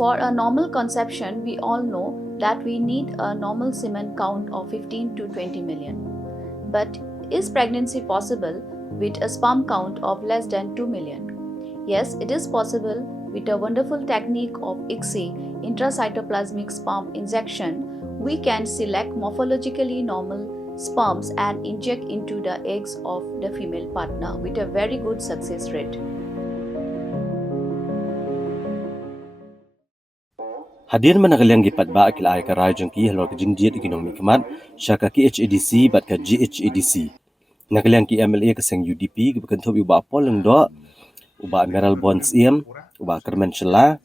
For a normal conception, we all know that we need a normal semen count of 15 to 20 million. But is pregnancy possible with a sperm count of less than 2 million? Yes, it is possible with a wonderful technique of ICSI, intracytoplasmic sperm injection. We can select morphologically normal sperms and inject into the eggs of the female partner with a very good success rate. Hadir managalyang gipat ba akila ay karay jangki halor ka jingdiet ekonomi kamat syaka ki HADC bat ka GHADC. Nagalyang ki MLA kaseng UDP gibakantob uba apol ng do uba Meral Bonds iem uba Kermen Shela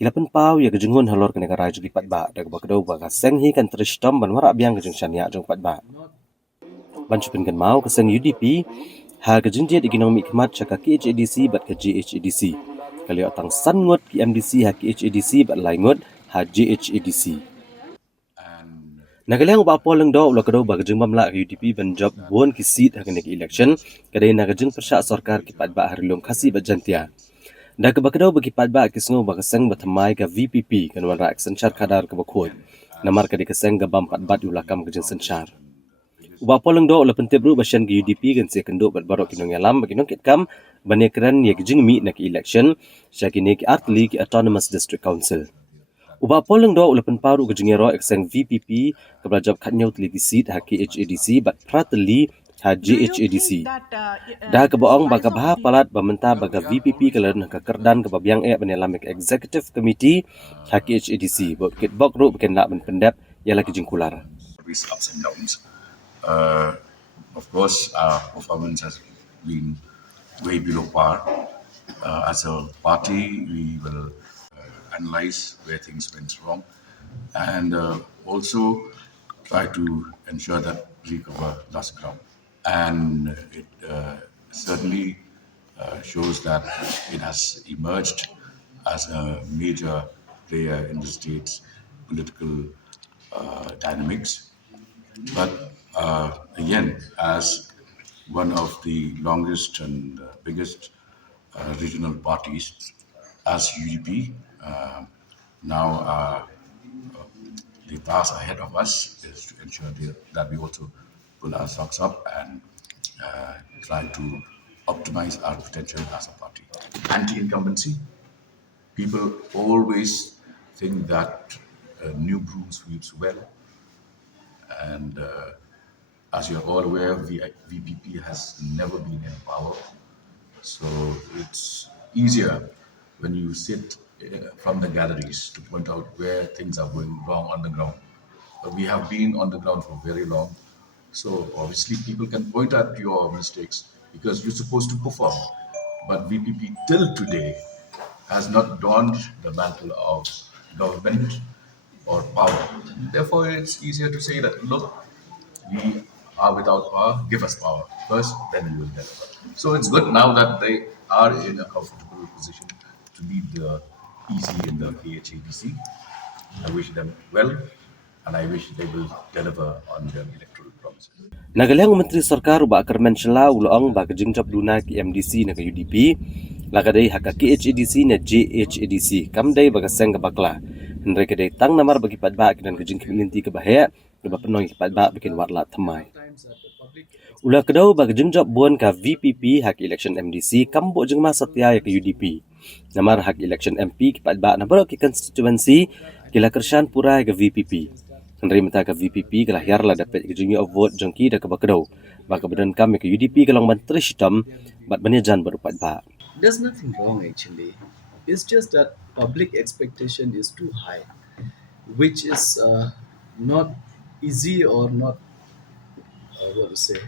kilapan pau ya gejungun halor ka nagaray jang gipat ba dag bakdo uba kaseng hi kan trishtom banwara abyang gejung syania jang pat ba. Banchupin kan mau kaseng UDP ha gejingdiet ekonomi kamat syaka ki HADC bat ka GHADC. Kali otang san ngot ki MDC ha ki HADC bat lai ngot ha GHADC. Nagalang uba apol ng do ulo kado ba gejung mamla ka UDP banjob buon ki seat ha kanek election kadai nagajung persya sarkar ki pat ba harilum khasi ba jantia. Da ka bakado bagi pat ba kisngo ba kaseng batamai ka VPP kan wan ra sanchar kadar ka bakhod. Namar ka di kaseng ga bam pat bat ulakam ka jeng sanchar. Uba apol ng do ulo pentebru basyan ki UDP kan se kendo bat barok kinong yalam bagi nong kitkam banekran ya gejung mi na ki election sya ki nek atli ki autonomous district council. Uba poleng do ulapan paru ke jengero ekseng VPP keblajab katnyau teliti seat ha KHADC bat prateli ha GHADC. Dah ke boong baga bah palat bamenta baga VPP kelan ka kerdan ke babiang benelamik executive committee ha KHADC bot kit bok ru beken nak pendep ialah ke jengkular. Always ups and downs. Uh, of course, our performance has been way below par. As a party, we will analyze where things went wrong and also try to ensure that we recover lost ground. And it certainly shows that it has emerged as a major player in the state's political dynamics. But again, as one of the longest and biggest regional parties, as UDP, now the task ahead of us is to ensure that we also pull our socks up and try to optimize our potential as a party. Anti-incumbency, people always think that new broom sweeps well, and as you're all aware, VPP has never been in power. So it's easier when you sit from the galleries to point out where things are going wrong on the ground. But we have been on the ground for very long. So obviously people can point at your mistakes because you're supposed to perform. But VPP till today has not donned the mantle of government or power. Therefore, it's easier to say that, look, we are without power, give us power first, then we will deliver. So it's good now that they are in a comfortable position to lead the EC in the KHADC. I wish them well, and I wish they will deliver on their electoral promises. Nagalang Menteri Sarkar uba Kermen Shela uloong ba kejing job duna ki MDC na ka UDP lagadai haka KHADC na GHADC kamdai baga seng ka bakla. Henry kadai tang namar bagi padba kinan kejing kilinti ke bahaya ke penong ki padba bikin warla thamai. Ula kedau baga kejing job buan ka VPP hak election MDC kambo jeng ma satya ya ke UDP. Namar hak election MP ki padba na barok ki constituency kila kershan pura ke VPP. Henry mata ke VPP kelah yarla dapat kejungi of vote jengki dah ke bakadau. Baka badan kami ke UDP kalau menteri hitam bat banyajan berupat ba. There's nothing wrong actually. It's just that public expectation is too high, which is not easy or not what to say,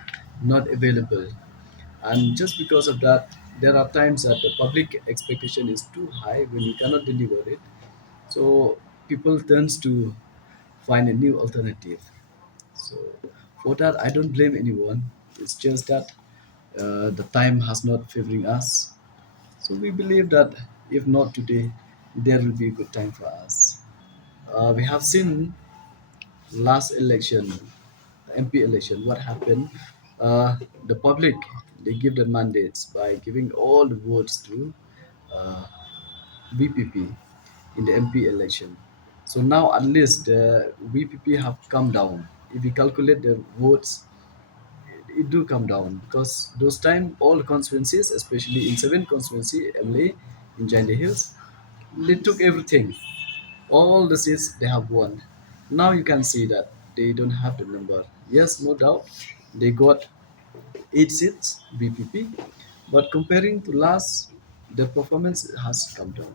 not available. And just because of that, there are times that the public expectation is too high when you cannot deliver it. So people turns to find a new alternative. So for that, I don't blame anyone. It's just that the time has not favoring us. So we believe that if not today, there will be a good time for us. We have seen last election, MP election, what happened. The public they give the mandates by giving all the votes to uh, BPP. in the MP election. So now at least the VPP have come down. If you calculate the votes, it do come down because those time all constituencies, especially in 7 constituency, MLA in Jandi Hills, they took everything. All the seats they have won. Now you can see that they don't have the number. Yes, no doubt, they got 8 seats BPP, but comparing to last, the performance has come down.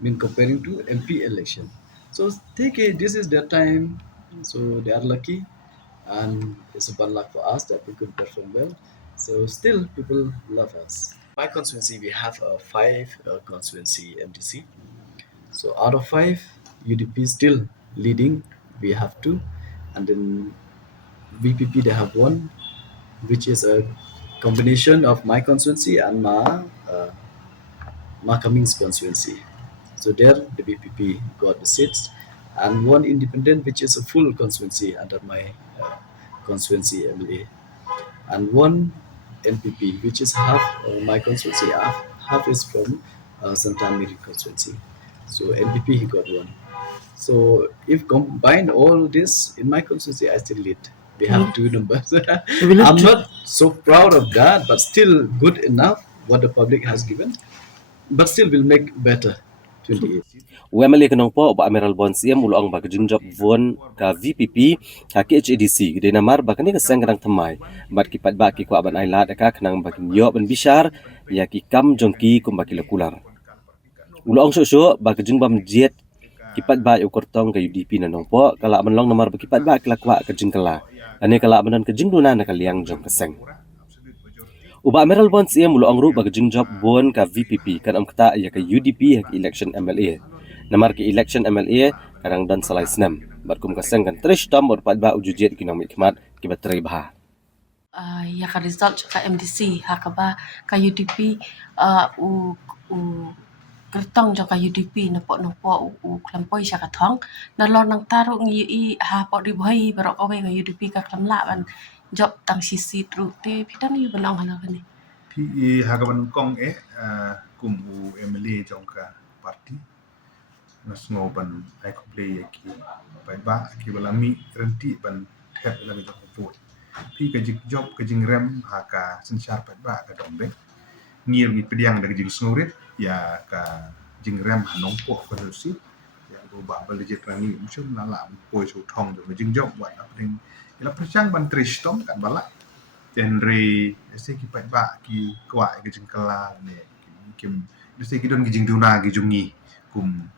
I mean, comparing to MP election. So take it. This is their time. So they are lucky, and it's a bad luck for us that we could perform well. So still, people love us. My constituency, we have a 5 constituency MDC. So out of 5, UDP still leading. We have 2, and then VPP they have 1, which is a combination of my constituency and Ma Cummings constituency. So there the VPP got the seats, and 1 independent, which is a full constituency under my constituency MLA, and 1 NPP, which is half my constituency, half is from Santa Mary constituency. So NPP he got 1. So if combine all this in my constituency, I still lead. We have 2 numbers. I'm not so proud of that, but still good enough what the public has given. But still will make better 28. Wemeli kenong po ba Amiral Bon Siem ulang ba kejingjop von ka VPP ka KHADC gede namar ba kani keseng kadang temai bat kipat ba ki kwa ban ailat ka kenang ba kinyo ban bishar ya ki kam jongki kum ba kilakular ulang so ba kejing ba mjet kipat ba ukur tong ka UDP nanong po kala menlong namar ba kipat ba kilakwa kejing kala ane kala menon kejing duna na kaliang jong keseng Uba Amiral Bon Siem ulang ru ba kejingjop bon ka VPP kan am kata ya ka UDP hak election MLA namar ki election MLA karang dan salai senam bat kum kaseng kan trish tam or pat ba ujujet kinomik khmat ki batrai bah ya ka result ka MDC hakaba ka UDP u kertong jo ka UDP nopo u klampoi sya ka thong na lo nang taru ngi i ha po di bhai barok awe ka UDP ka klamla ban job tang sisi tru te pitan yu banong hala kani PE hagaban kong kum u MLA jong ka parti nas ngoban ai komple ki bai ba ki balami renti ban thet la mi jong vote pi ka jik job ka jing rem ha ka senchar bai ba ka dombe ngir mi pediang da jing snorit ya ka jing rem hanong po ko si ya go ba bal je trani mushum na la poi so thong do jing job wa apring ila perchang ban tristom kan bala genre se ki pai ba ki kwa ki jing kala ne kim se ki don ki jing duna ki jungi kum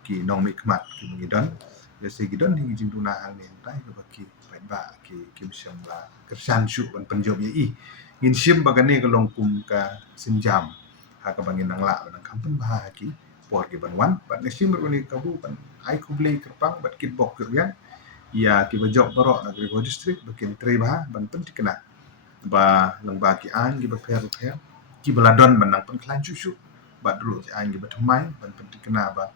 ki nong mi kmat ki ngi don se ki don ki jing duna hang ne tai ko ki pai ba ki kim syam la kersan shu ban penjob ye i ngin sim bagane ka long kum ka sinjam ha ka bangin nang la ban kampen ba ki por ki ban wan ban ne sim ro ni ka bu ban ai ku blei kerpang bat kit bok keryan ya ki ba job barok na Grego district bakin tre ba ban pen tikna ba lang ba ki an ki ba pher ki baladon ban nang pen klan chu shu ba dru an ki ba thamai ban pen tikna ba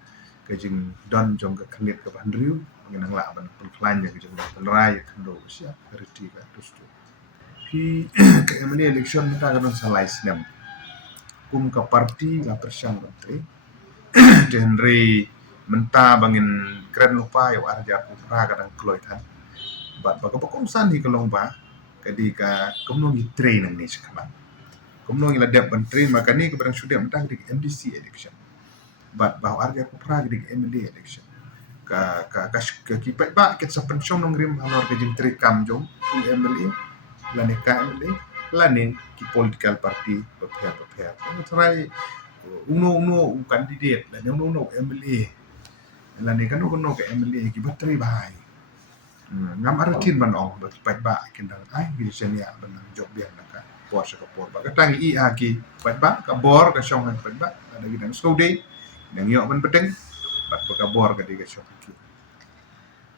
ka jing don jong ka khnit ka ban riu ngin nang la ban pen klan ya ki jong ban rai khando sia riti ka tustu pi ka emani election ta ka don salai sinem kum ka parti la persang tre genre menta bangin kren lupa yo arja pra kadang kloi than bat ba ko san hi kalong ba kadi ka komno ni train nang ni sakama komno ni la dep ban train makani ka barang sudah mentang di MDC election bat ba arja ko pra di MLA election ka kipat ba ket sa pension nong rim halor ka jing tri kam jong MLA la ne ka MLA la ne ki political party prepare try uno candidate la ne uno MLA la ne kan uno ka MLA ki batri bai ngam aratin ban ong ba pat ba kin dang ai gi senia ban job bian na ka por sa ka por ba ka tang i a ki pat ba ka bor ka song pat ba ada gi dang so day dang yo ban peteng bat ba ka bor ka di ka shop ki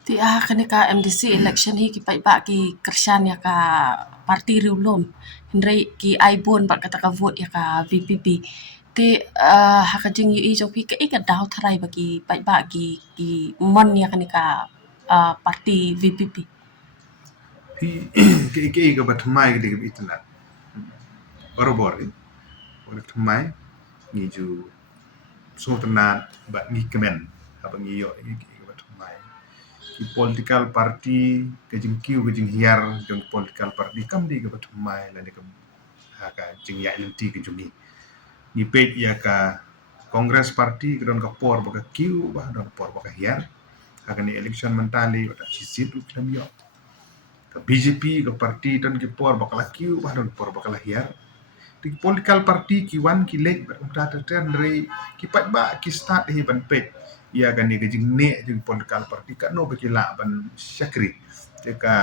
ti kani ka MDC election hi ki pai ba ki kersan ya ka parti riulom hindrai ki aibon ba kata ka vote ya ka VPP te haka jing yu i jopi ka ikat daw tharai ba ki pai ba ki mon ya kani ka parti VPP pi ke ka ba thmai ka di ka itna bor bor ni or thmai ni ju so tenat ba ngi kemen abang iyo iki ba tumai ki political party ke jing kiu ke jing hiar jong political party kam di ke ba tumai la ne ke ka jing ya lenti ke jungi ni pet ya ka Congress Party ke don ka por ba ka kiu ba don por ba ka hiar ka ni election mentali ba chisit u klam yo ka BJP ka parti don ki por ba ka kiu ba don por ba ka hiar di political party ki wan ki lek ba ta ta ten re ki pat ba ki start hi ban pet ia kan ni ke jing ne jing political party ka no ba ki la ban syakri te ka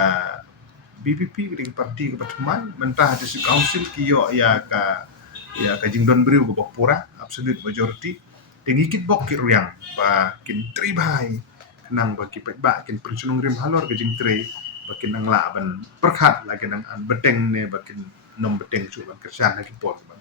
BPP ke parti ke patman mentah di council ki yo ya ka jing don briu ko pura absolute majority tingikit bok ki ruyang ba kin tri bai nang ba ki pet ba kin pensionung rim halor ke jing tri ba kin nang la ban perkhat la kin nang an beteng ne ba kin nom beteng chu ban kersan ki por ba